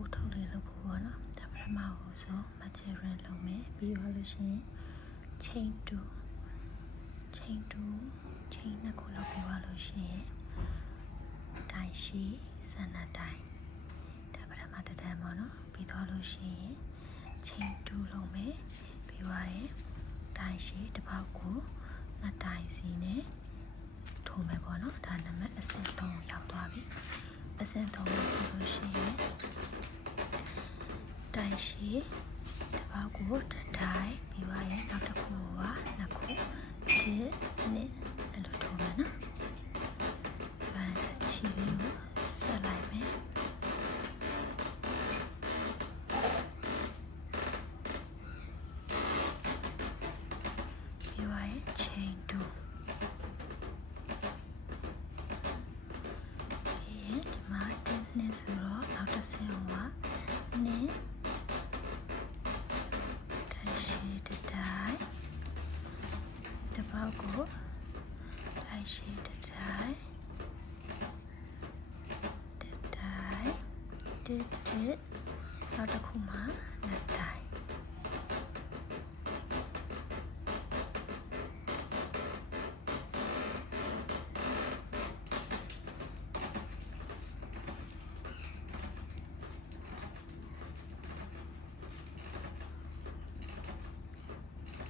ဦးထုတ်လေးလုပ်ဖို့ပေါ့နော်ဒါပထမဆုံး material လုပ်မယ်ပြီးတော့လို့ရှိရင် chain 2 chain နှစ်ခုလုပ်ပြီးသွားလို့ရှိရင်တိုင်ရှိစံနတိုင်ဒါပထမတစ်တန်းပေါ့နော်ပြီးသွားလို့ရှိရင် chain 2လုပ်မယ်ပြီးသွားရင်တိုင်ရှိတစ်ပေါက်ကိုနှစ်တိုင်စီနဲ့ထိုးမယ်ပေါ့နော်ဒါနံပါတ်အဆင့်3ရောက်သွားပြီအဆင့်3လို့ဆိုလို့ရှိရင်တိုင်ရှိတစ်ပေါက်ကိုတစ်တိုင်ပြီးသွားရင်နောက်တစ်ခုကနှစ်ခုဒီနဲ့အဲ့လိုထိုးမယ်နော်ချီလေးကိုဆက်လိုက်မယ်ပြီးသွားရင် chain 2ပြီးရင်ဒီမှာ10နှစ်ဆိုတော့နောက်တစ်ဆင့်ကနှစ်တိုင်ရှိတစ်တိုင်တစ်ပေါက်ကိုတိုင်ရှိတစ်တိုင်တစ်နောက်တစ်ခုမှနှစ်တိုင်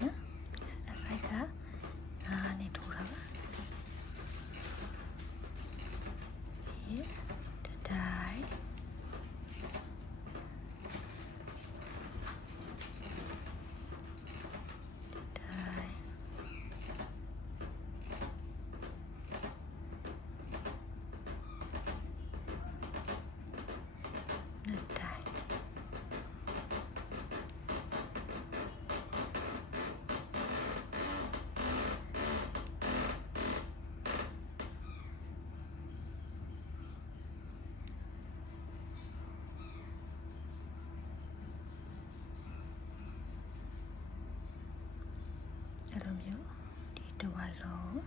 နော်အစိုက်ကနဲ့ထိုးတာပါပြီးတစ်တိုင်နှစ်တိုင်အဲ့လိုမျိုးဒီတစ်ဝိုက်လုံး